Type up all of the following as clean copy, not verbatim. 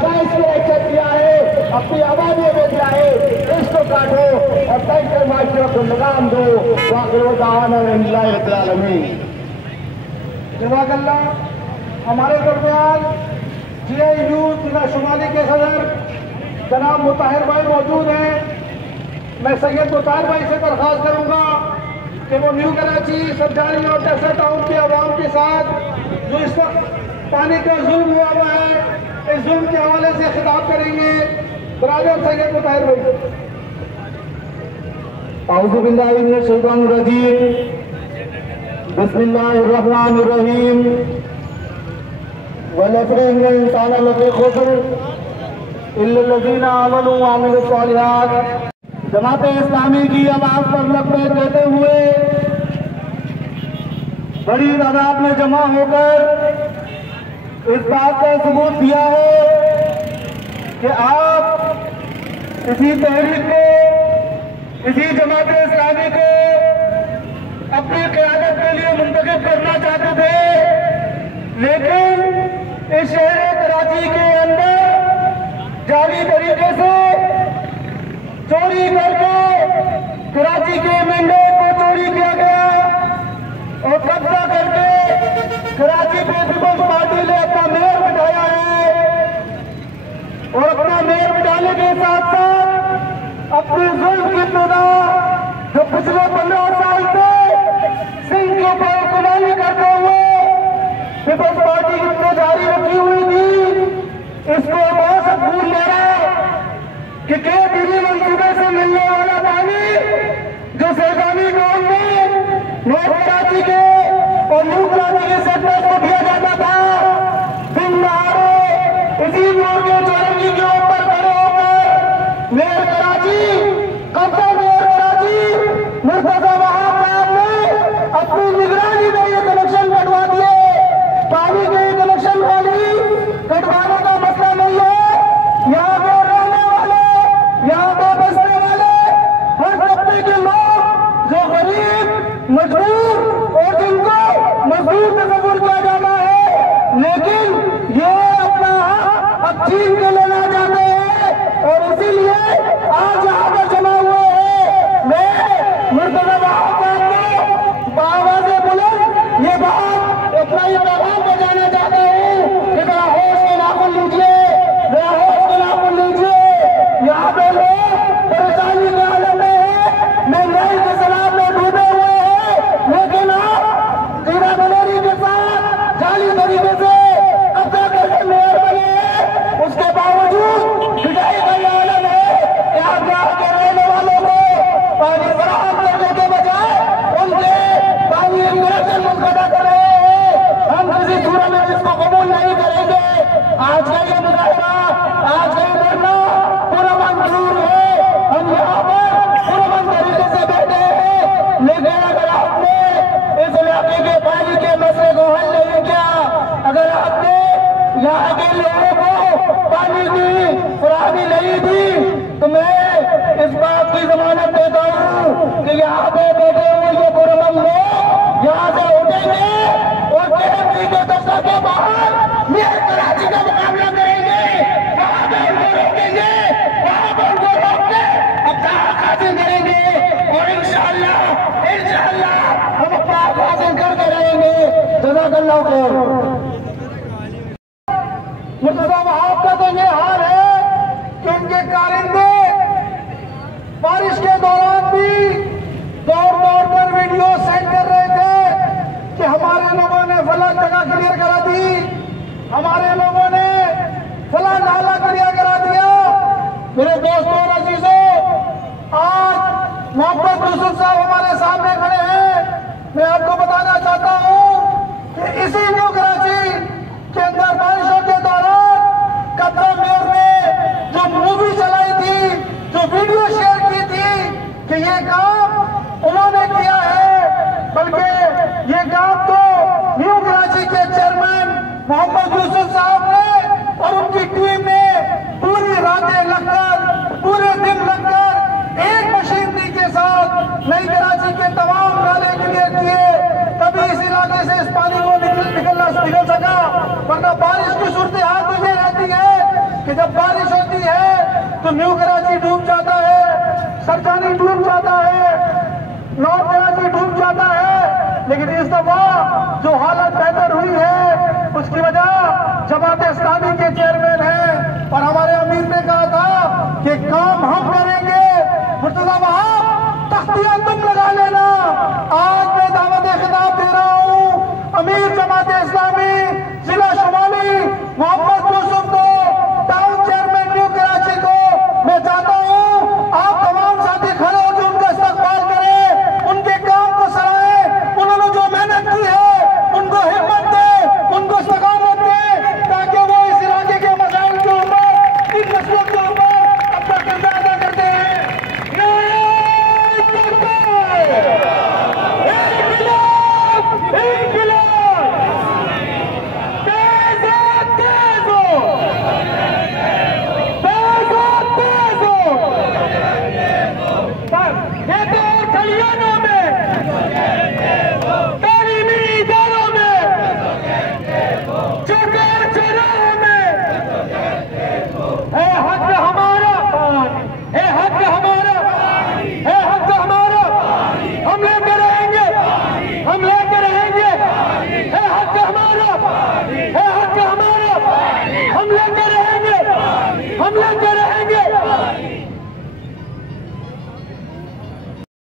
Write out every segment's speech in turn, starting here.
22 में एक्शन किया है, अपनी आबादियों में दिया है, इसको काटो और टैंकर माफिया को लगाम दो। जज़ाकल्लाह। हमारे दरमियान GIU जिला शुमाली के सदर जनाब मुताहिर भाई मौजूद हैं। मैं सैयद मुताहिर भाई से दरख्वास्त करूंगा कि वो न्यू कराची सरजारी और टेक्सा टाउन के आवाम के साथ जो इस वक्त पानी का जुल्म हुआ हुआ है, इस जुल्म के हवाले से खिताब करेंगे। बराबर सैयद मुताहिर भाई। औज़ु बिल्लाहि मिनश शैतानिर रजीम, बिस्मिल्लाहिर रहमानिर रहीम। वल असर इन्नल इंसाना लफ़ी खुस्र इल्ला लज़ीना आमनू व अमिलुस सालिहात। जमात इस्लामी की आवाज़ पर लब्बैक कहते हुए बड़ी तादाद में जमा होकर इस बात का सबूत दिया है कि आप इसी तहरीक को, इसी जमात इस्लामी को अपनी क़यादत के लिए मुंतखब करना चाहते थे, लेकिन इस शहर कराची के अंदर जाली तरीके से चोरी करके कराची के मैंडेट को चोरी किया गया और कब्जा करके कराची पे पीपल्स पार्टी ने अपना मेयर बिठाया है और अपना मेयर बिठाने के साथ साथ अपनी जुल्म की इब्तिदा जो पिछले 15 साल से सिंह के ऊपर हुक्मरानी करते हुए पीपल्स पार्टी की जारी रखी हुई थी, इसको बहुत सब भूल ले रहा कि KDB मंसूबे से मिलने वाला पानी जो सरकारी गांव में नॉर्थ कराची के और न्यू कराची के सेक्टर को दिया जाता था, दिन दहाड़े इसी मोड़ के चौरंगी के ऊपर खड़े होकर मेयर कराची, कब्जा मेयर कराची मुर्तजा वहाब साहब ने अपनी निगरानी में ये कनेक्शन कटवा दिए। पानी के कनेक्शन वाली कटवाने का मसला नहीं है, यहाँ पे रहने वाले, यहाँ पे बसने वाले हर तबके के लोग जो गरीब, मजबूर और जिनको मजबूर तस्वुर किया जाता है, लेकिन ये अपना हक अब छीन के लेना चाहते हैं और इसीलिए आज यहाँ पर जमा हुए हैं। मैं मुर्तजा वहाब साहब को बाआवाज़े बुलंद ये बात अपना ये पैगाम बजाना चाहता हूँ कि जरा होश के नाखुन लीजिए, जरा होश के नाखुन लीजिए। यहाँ पे लोग परेशानी के हालत में है, महंगाई के सलाब में डूबे हुए हैं, लेकिन आप हीरा गलेरी के साथ जाली तरीके से कब्जा करके मेयर बने हैं, उसके बावजूद पिटाई का ये आलम है कि आप यहाँ के रहने वालों को पानी फराहम करने के बजाय उनके पानी कनेक्शन मुनक़ता कर रहे हैं। हम किसी सूरत में इसको कबूल नहीं करेंगे। आज का ये मुजाहिरा, आज का ये धरना पुरअमन जरूर है, हम यहाँ पर पुरअमन तरीके से बैठे हैं, लेकिन अगर आपने इस इलाके के पानी के मसले को हल नहीं किया, अगर आपने यहाँ के लोगों को पानी की फराहमी नहीं दी, तो मैं इस बात की जमानत देता हूँ कि यहाँ पे बैठे हुए ये पुरअमन लोग यहाँ से उठेंगे और KMC के दफ्तर के बाहर मेयर कराची का मुकाबला करेंगे, वहाँ पे उनको रोकेंगे, वहाँ पे उनको रोक के अपना हक हासिल करेंगे और इंशाअल्लाह हम अपना हक हासिल करके रहेंगे। जज़ाकल्लाह खैर। मुर्तजा वहाब का तो ये हाल है कि उनके कारिंदे बारिश के दौरान भी दौड़ दौड़ कर वीडियो सेंड कर रहे थे कि हमारे लोगों ने फला जगह क्लियर करा दी, हमारे लोगों ने फला नाला क्लियर करा दिया। मेरे दोस्तों और अजीजों, आज मोहम्मद यूसुफ साहब हमारे सामने खड़े हैं। मैं आपको बताना चाहता हूं कि इसी न्यू कराची के अंदर बारिशों के दौरान कब्जा मेयर ने जो मूवी चलाई थी, जो वीडियो शेयर की थी कि ये काम उन्होंने किया है, बल्कि ये काम तो न्यू कराची के चेयरमैन मोहम्मद यूसुफ साहब ने और उनकी टीम ने पूरी रातें लगकर, पूरे दिन लगकर एक मशीनरी के साथ नई कि जब बारिश होती है तो न्यू कराची डूब जाता है, सरजानी डूब जाता है, नॉर्थ कराची डूब जाता है। लेकिन इस दफा जो हालत बेहतर हुई है उसकी वजह जमात इस्लामी के चेयरमैन हैं और हमारे अमीर ने कहा था कि काम हम करेंगे, मुर्तजा वहाब तख्तियां तुम लगा लेना। आज मैं दावत खिताब दे रहा हूं अमीर जमात इस्लामी जिला शुमाली मोहम्मद यूसुफ को, टाउन चेयरमैन न्यू कराची को मैं चाहता हूं आप तमाम साथी खड़े होकर उनका इस्तकबाल करें, उनके काम को सराहें, उन्होंने जो मेहनत की है उनको हिम्मत दे, उनको इस्तकामत दे, ताकि वो इस इलाके के मसाइल के ऊपर, इन मसलों के ऊपर अपना किरदार अदा करते हैं।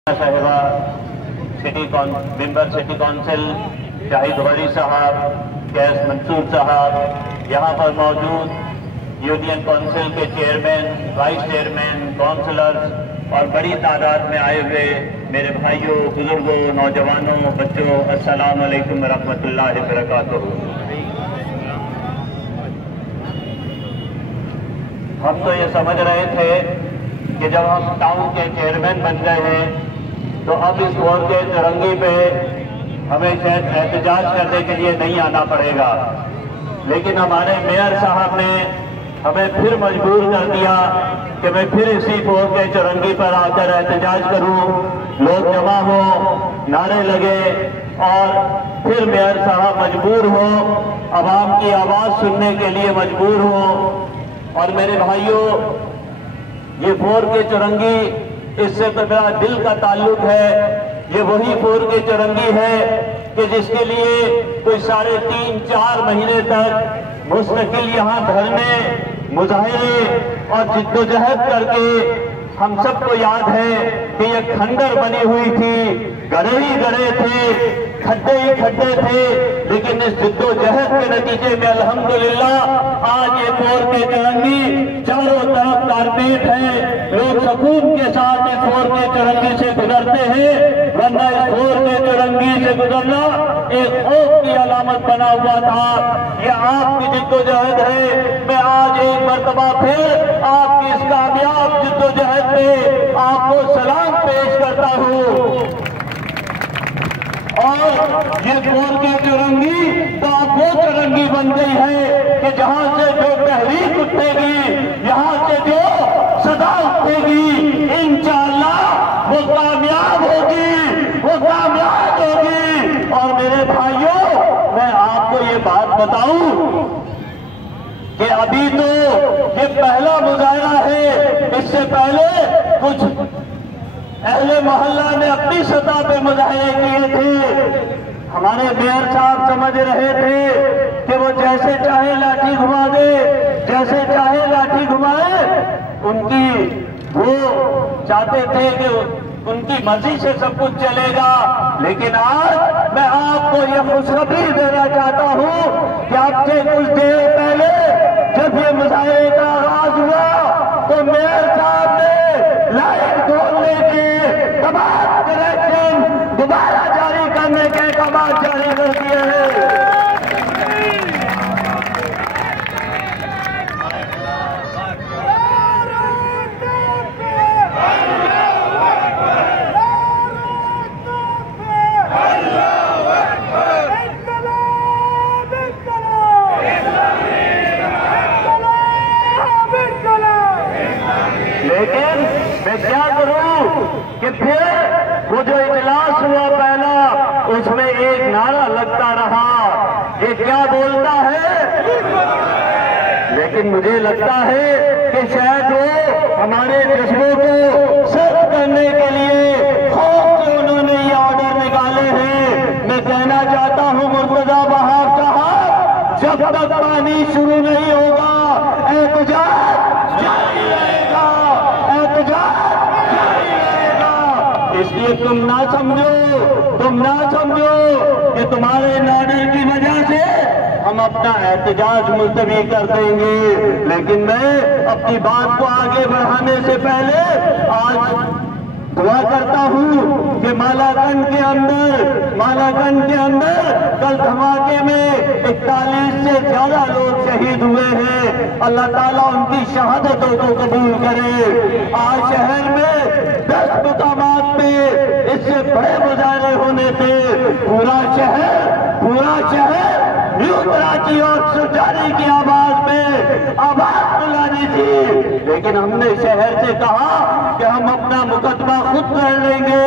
साहिबा, member city council Shahid Gauri साहब, कैस मंसूर साहब, यहाँ पर मौजूद यूनियन काउंसिल के चेयरमैन, वाइस चेयरमैन, काउंसलर्स और बड़ी तादाद में आए हुए मेरे भाइयों, बुजुर्गों, नौजवानों, बच्चों, अस्सलाम वालेकुम रहमतुल्लाहि व बरकातुहू। हम तो ये समझ रहे थे कि जब हम टाउन के चेयरमैन बन गए हैं तो अब इस वोट के तिरंगी पे हमें शायद एहतजाज करने के लिए नहीं आना पड़ेगा, लेकिन हमारे मेयर साहब ने हमें फिर मजबूर कर दिया कि मैं फिर इसी वोट के तिरंगी पर आकर एहतजाज करूं, लोग जमा हो, नारे लगे और फिर मेयर साहब मजबूर हो, आवाम की आवाज सुनने के लिए मजबूर हो। और मेरे भाइयों, ये फोर के चुरंगी, इससे तो मेरा दिल का ताल्लुक है। ये वही फोर के चुरंगी है कि जिसके लिए कोई 3.5-4 महीने तक मुस्तकिल यहाँ धरने, मुजाहिरे और जिद्दोजहद करके हम सबको याद है कि ये खंडर बनी हुई थी, गड़े ही गड़े थे, खड्डे ही खड्डे थे, लेकिन इस जिद्दोजहद के नतीजे में अल्हम्दुलिल्लाह आज ये फोर के चुरंगी चारों तरफ कारपेट है, लोग सुकून के साथ इस फोर के चुरंगी से गुजरते हैं, वरना इस फोर के चुरंगी से गुजरना एक खौफ की अलामत बना हुआ था। ये आपकी जिद्दोजहद है। मैं आज एक मरतबा फिर आपकी इस कामयाब जिद्दोजहद पे आपको सलाम पेश करता हूँ। और ये फोर के चुरंगी तो अब वो चुरंगी बन गई है कि जहां से जो तहरीक उठेगी, यहाँ से जो सदा उठेगी, इंशाअल्लाह वो कामयाब होगी, वो कामयाब होगी। और मेरे भाइयों, मैं आपको ये बात बताऊं कि अभी तो ये पहला मुजाहिरा है, इससे पहले कुछ अहले मोहल्ला ने अपनी सतह पे मुजाहिरे किए थे। हमारे मेयर साहब समझ रहे थे कि वो जैसे चाहे लाठी घुमा दे, जैसे चाहे लाठी घुमाए, उनकी वो चाहते थे कि उनकी मर्जी से सब कुछ चलेगा। लेकिन आज मैं आपको ये खुशखबरी देना चाहता हूँ कि आपसे कुछ देर पहले जब ये मुजाहिरे का आगाज हुआ तो मेयर साहब ने लाइन खोलने के कबाड़ कनेक्शन दोबारा जारी करने के कबाड़ जारी कर दिए हैं। लेकिन मैं क्या करूं कि फिर वो जो इजलास हुआ पहला, उसमें एक नारा लगता रहा, ये क्या बोलता है। लेकिन मुझे मुझे लगता है कि शायद वो हमारे जज्बों को सख्त करने के लिए खौफ से उन्होंने ये ऑर्डर निकाले हैं। मैं कहना चाहता हूं मुर्तजा बहार साहब, जब तक पानी शुरू नहीं होगा एहतजाज जारी रहेगा, एहतजाज जारी रहेगा। इसलिए तुम ना समझो कि तुम्हारे नारे की वजह से हम अपना एहतजाज मुलतवी कर देंगे। लेकिन मैं अपनी बात को आगे बढ़ाने से पहले आज दुआ करता हूं कि मालागंज के अंदर कल धमाके में 41 से ज्यादा लोग शहीद हुए हैं। अल्लाह ताला उनकी शहादतों को कबूल करे। आज शहर में 10 मुकामात पे इससे बड़े मुजाहरे होने थे। पूरा शहर न्यू कराची और सुजारी की आवाज में आवाज बुलानी थी, लेकिन हमने शहर से कहा कि हम अपना मुकदमा खुद कर लेंगे।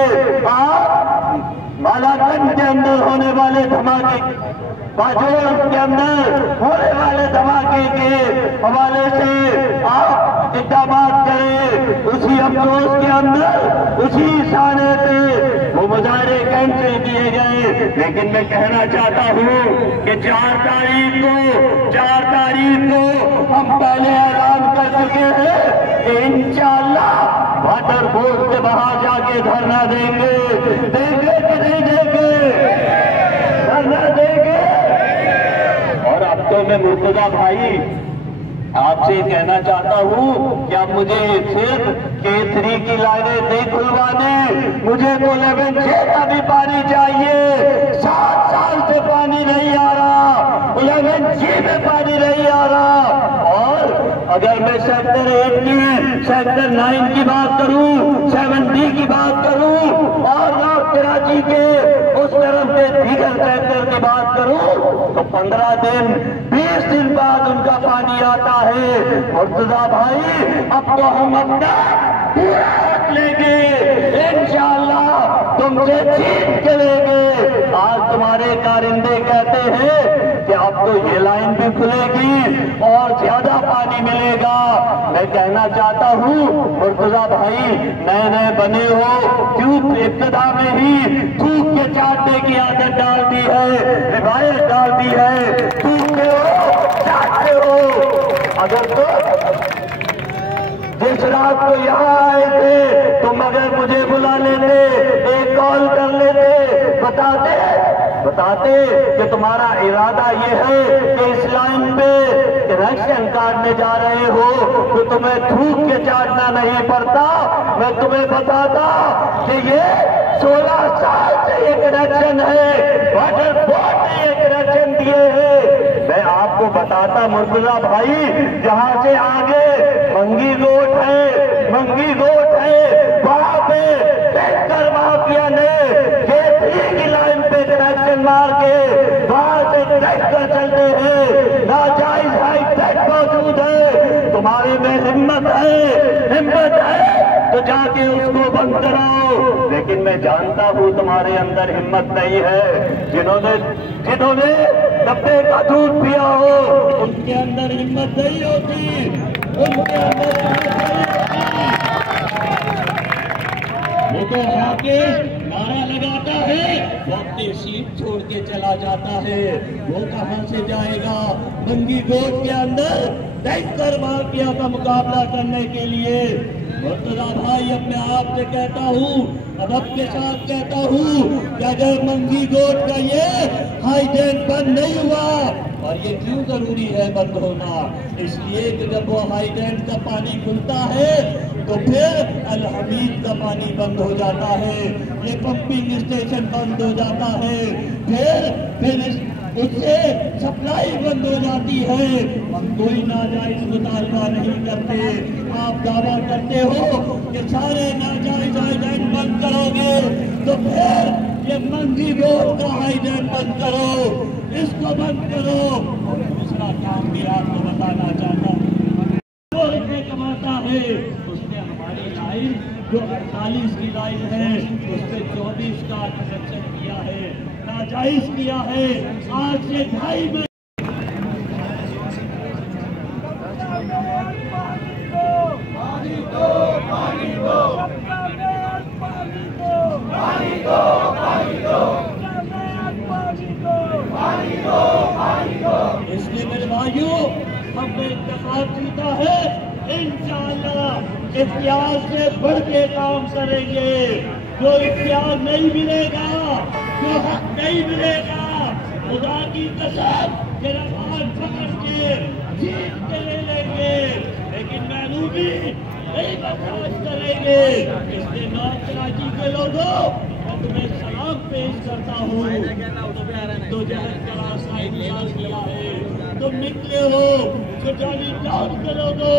आप मालागंज के अंदर होने वाले धमाके, बाजोर के अंदर होने वाले धमाके के हवाले से आप इक़दाम करें। उसी अफसोस के अंदर, उसी साने पे वो मुजाहरे कैंसिल किए गए। लेकिन मैं कहना चाहता हूं कि 4 तारीख को हम पहले ऐलान कर चुके हैं कि इंशाअल्लाह वाटर बोर्ड से बाहर जाके धरना देंगे कि नहीं देंगे? धरना देंगे। और अब तो मैं मुर्तजा भाई आपसे कहना चाहता हूं कि आप मुझे सिर्फ K3 की लाइनें नहीं खुलवाने, मुझे तो 11J का भी पानी चाहिए। 7 साल से पानी नहीं आ रहा, 11J में पानी नहीं आ रहा। और अगर मैं सेक्टर 8 की, सेक्टर 9 की बात करूं, 7D की बात करूं और नॉर्थ कराची के उस तरफ के दीगर सेक्टर की बात करूं तो 15 दिन 20 दिन बाद उनका पानी आता है। मुर्तजा भाई, अब तो हम अपना पूरा हक लेंगे, इंशाअल्लाह तुमसे जीत के लेंगे। आज तुम्हारे कारिंदे कहते हैं कि अब तो ये लाइन भी खुलेगी और ज्यादा पानी मिलेगा। मैं कहना चाहता हूँ मुर्तजा भाई, नए बने हो, क्यों इब्तिदा में ही थूक के चाटने की आदत डाल दी है, रिवायत डाल दी है, थूकते हो चाटते हो। अगर तो जिस रात को यहाँ आए थे तुम अगर मुझे बुला लेते, एक कॉल कर लेते, बताते कि तुम्हारा इरादा ये है कि इस लाइन पे कनेक्शन काटने जा रहे हो तो तुम्हें थूक के चाटना नहीं पड़ता। मैं तुम्हें बताता कि ये 16 साल से ये कनेक्शन है, वाटर बोर्ड ने ये कनेक्शन दिए हैं। मैं आपको बताता मुर्तजा भाई, जहां से आगे मंगी गोट है वहां पे टैंकर माफिया ने K3 की लाइन पे कनेक्शन मार के वहां से टैंकर चलते हैं, नाजायज हाईटेक मौजूद है। तुम्हारे में हिम्मत है तो जाके उसको बंद कराओ। लेकिन मैं जानता हूं तुम्हारे अंदर हिम्मत नहीं है। जिन्होंने 90 का दूध पिया हो उनके अंदर हिम्मत नहीं होती, उनके अंदर हिम्मत नहीं होती। वो तो आके नारा लगाता है, वो अपनी सीट छोड़ के चला जाता है। वो कहां से जाएगा मंगी गोट के अंदर टैंकर माफिया का मुकाबला करने के लिए? मुर्तजा भाई, अपने आप से कहता हूँ, अदब के साथ कहता हूँ कि अगर मंगी गोट का ये हाईटेक बंद नहीं हुआ, और ये क्यों जरूरी है बंद होना, इसलिए कि जब वो हाईटेक का पानी खुलता है तो फिर अल हमीद का पानी बंद हो जाता है, ये पंपिंग स्टेशन बंद हो जाता है, फिर उससे सप्लाई बंद हो जाती है। हम कोई नाजायज मुतालबा नहीं करते। आप दावा करते हो कि सारे नाजायज हाईटेक बंद करोगे तो फिर ये मंगी गोट का हाईटेक बंद करो, इसको बंद करो। और दूसरा काम भी आपको बताना चाहता हूँ, जो रुपये कमाता है उसने हमारी लाइन जो 48 की लाइन है उसमें 24 का कनेक्शन किया है, नाजायज किया है। आज से 2.5 महीने इंशाअल्लाह इतिहास से बढ़ के काम करेंगे। जो इतिहास नहीं मिलेगा, जो हक नहीं मिलेगा, खुदा की कसम गिरफ्तार पकड़ के जीत के ले लेंगे, लेकिन महबूबी नहीं बर्दाश्त करेंगे। इसलिए नॉर्थ कराची के लोगों तुम्हें सलाम पेश करता हूँ। तो जहर का रास्ता इतिहास किया है, तुम निकले हो सुजानी टाउन के लोगों,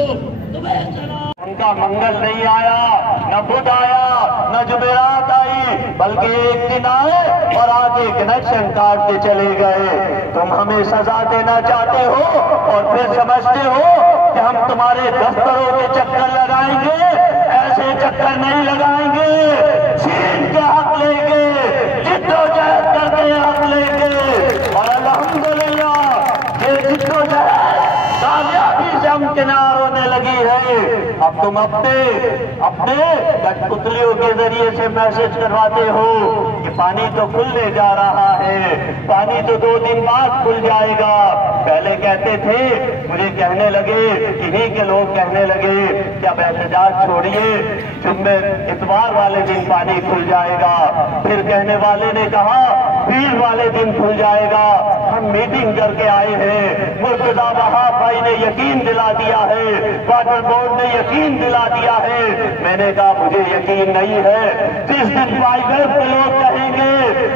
तुम्हें सलाम। उनका मंगल नहीं आया, न बुध आया, न जुमेरात आई, बल्कि एक दिन आए और आगे कनेक्शन काट के चले गए। तुम हमें सजा देना चाहते हो और फिर समझते हो कि हम तुम्हारे दफ्तरों के चक्कर लगाएंगे। ऐसे चक्कर नहीं लगाएंगे, छीन के हक लेंगे, जिद्दोजहद करके हक लेंगे। और अल्हम्दुलिल्लाह ये जिद्दोजहद कामयाबी से हमकिनार होने लगी है। अब तुम अपने कठपुतलियों के जरिए से मैसेज करवाते हो कि पानी तो खुलने जा रहा है, पानी तो 2 दिन बाद खुल जाएगा। पहले कहते थे, मुझे कहने लगे, इन्हीं के लोग कहने लगे कि अब एहतजाज छोड़िए, जुम्मे इतवार वाले दिन पानी खुल जाएगा। फिर कहने वाले ने कहा पीर वाले दिन खुल जाएगा। हम मीटिंग करके आए हैं, मुर्तजा वहाब भाई ने यकीन दिला दिया है, वाटर बोर्ड ने यकीन दिला दिया है। मैंने कहा मुझे यकीन नहीं है। जिस दिन 5F के लोग कहेंगे,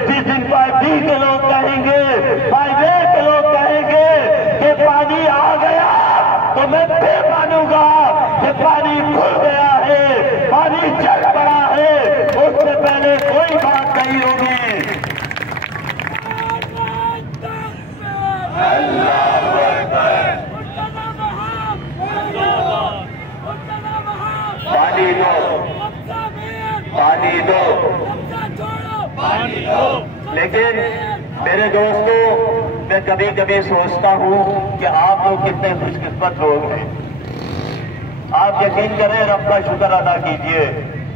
जिस दिन 5D के लोग कहेंगे, 5A के लोग कहेंगे कि पानी आ गया, तो मैं फिर मानूंगा कि पानी खुल गया है, पानी चल पड़ा है। उससे पहले कोई बात नहीं होगी। पानी दो, पानी दो, पानी दो। लेकिन मेरे दोस्तों, मैं कभी कभी सोचता हूँ कि आप लोग कितने खुशकिस्मत लोग हैं। आप यकीन करें, रब का शुक्र अदा कीजिए।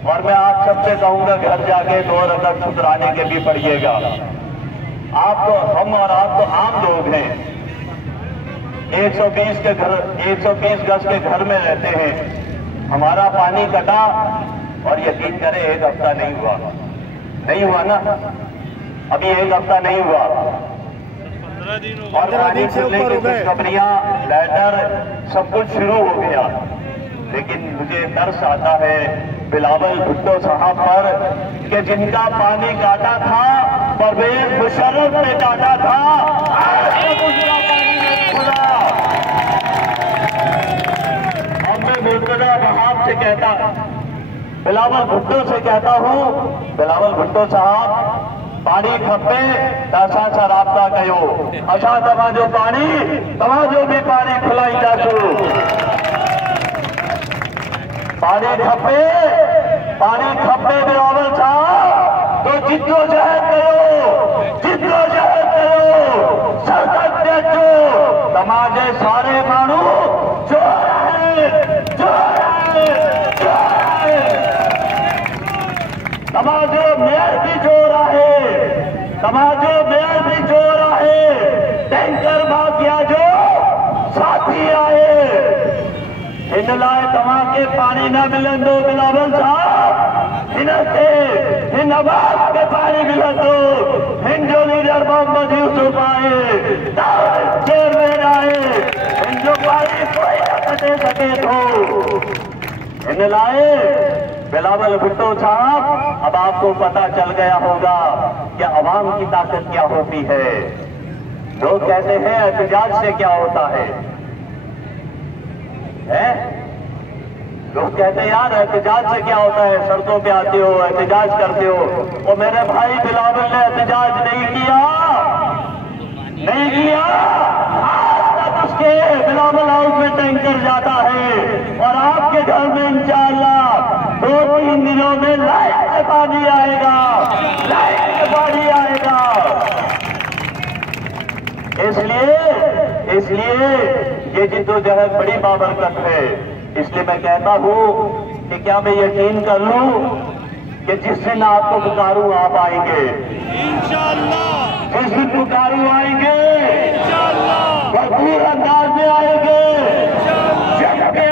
और मैं आप सबसे कहूँगा घर जाके 2 रकात शुक्राने के भी पढ़िएगा। आप तो, हम और आप तो आम लोग हैं, 120 गज के घर में रहते हैं। हमारा पानी कटा और यकीन करें 1 हफ्ता नहीं हुआ ना, अभी 1 हफ्ता नहीं हुआ। और पानी खुलने की खुशखबरियां, लेटर, सब कुछ शुरू हो गया। लेकिन मुझे तरस आता है बिलावल भुट्टो साहब पर कि जिनका पानी काटा था परवेज मुशर्रफ ने काटा था, आज तक उसका पानी नहीं खुला। अब मैं मुर्तजा वहाब से कहता, बिलावल भुट्टो से कहता हूँ, बिलावल भुट्टो साहब पानी खपे तसा सा राबता कयो, असा तव्हांजो पानी, तव्हांजो भी पानी खुलाईंदासूं। पानी खपे बिलावल साहब, तो जिद्दोजहद कयो, सरकत ते अचो। तव्हांजे सारे माण्हू चोर आहिनि, तव्हांजो मेयर भी चोर आहे, तव्हांजो मेयर भी चोर आहे, टैंकर माफिया जो साथी आहे। हिन लाइ तव्हांखे पानी न मिलंदो बिलावल साहब, हिन आवाज़ खे पानी मिलंदो। हिन जो लीडर मोहम्मद यूसुफ आहे, चेयरमैन आहे, हिन जो पानी कोई न कटे सके थो। हिन लाइ बिलावल भुट्टो साहब, अब आपको पता चल गया होगा कि अवाम की ताकत क्या होती है। लोग कहते हैं एहतजाज से क्या होता है? लोग कहते हैं यार एहतजाज से क्या होता है, सड़कों पे आते हो, एहतजाज करते हो। और मेरे भाई बिलावल ने एहतजाज नहीं किया। आज तक उसके बिलावल हाउस में टैंकर जाता है और आपके घर में इंशाअल्लाह 2-3 दिनों में लाइट में पानी आएगा, इसलिए ये जिद्दोजहद बड़ी बाबरकत है। इसलिए मैं कहता हूँ कि क्या मैं यकीन कर लूँ कि जिस दिन आपको पुकारूं आप आएंगे इंशाअल्लाह। जिस दिन पुकारूं आएंगे इंशाअल्लाह, भरपूर अंदाज में आएंगे, जग के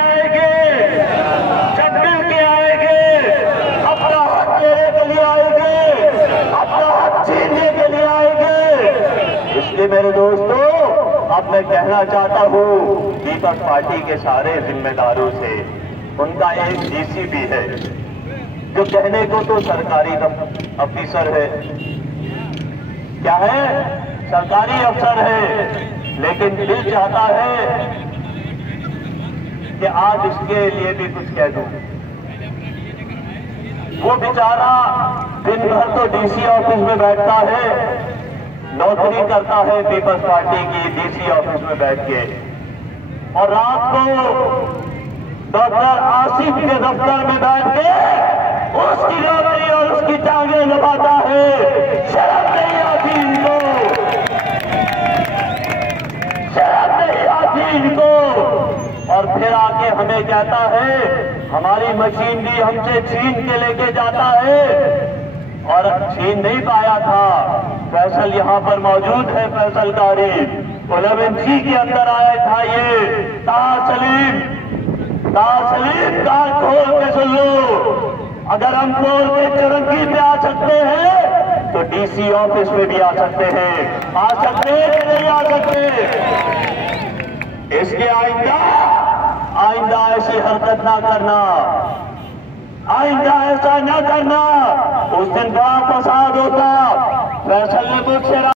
मैं कहना चाहता हूँ पीपल्स पार्टी के सारे जिम्मेदारों से, उनका एक डीसी भी है जो कहने को तो सरकारी अफसर है, क्या है, सरकारी अफसर है, लेकिन दिल चाहता है कि आज इसके लिए भी कुछ कह दूं। वो बेचारा दिन भर तो डीसी ऑफिस में बैठता है, नौकरी करता है पीपल्स पार्टी की डीसी ऑफिस में बैठ के, और रात को डॉक्टर आसिफ के दफ्तर में बैठ के उसकी नौकरी और उसकी टांगें दबाता है। शर्म नहीं आती इनको, शर्म नहीं आती इनको। और फिर आके हमें कहता है हमारी मशीनरी हमसे छीन के लेके जाता है, और छीन नहीं पाया था। फैसल यहाँ पर मौजूद है, फैसल कारी 11C के अंदर आया था ये। तार सलीम कार खोल के सुन लो, अगर हम खोल के चरंगी पे आ सकते हैं तो डीसी ऑफिस में भी आ सकते हैं। आ सकते हैं कि नहीं आ सकते? इसके आइंदा ऐसी हरकत ना करना, आइंदा ऐसा ना करना। उस दिन बड़ा फसाद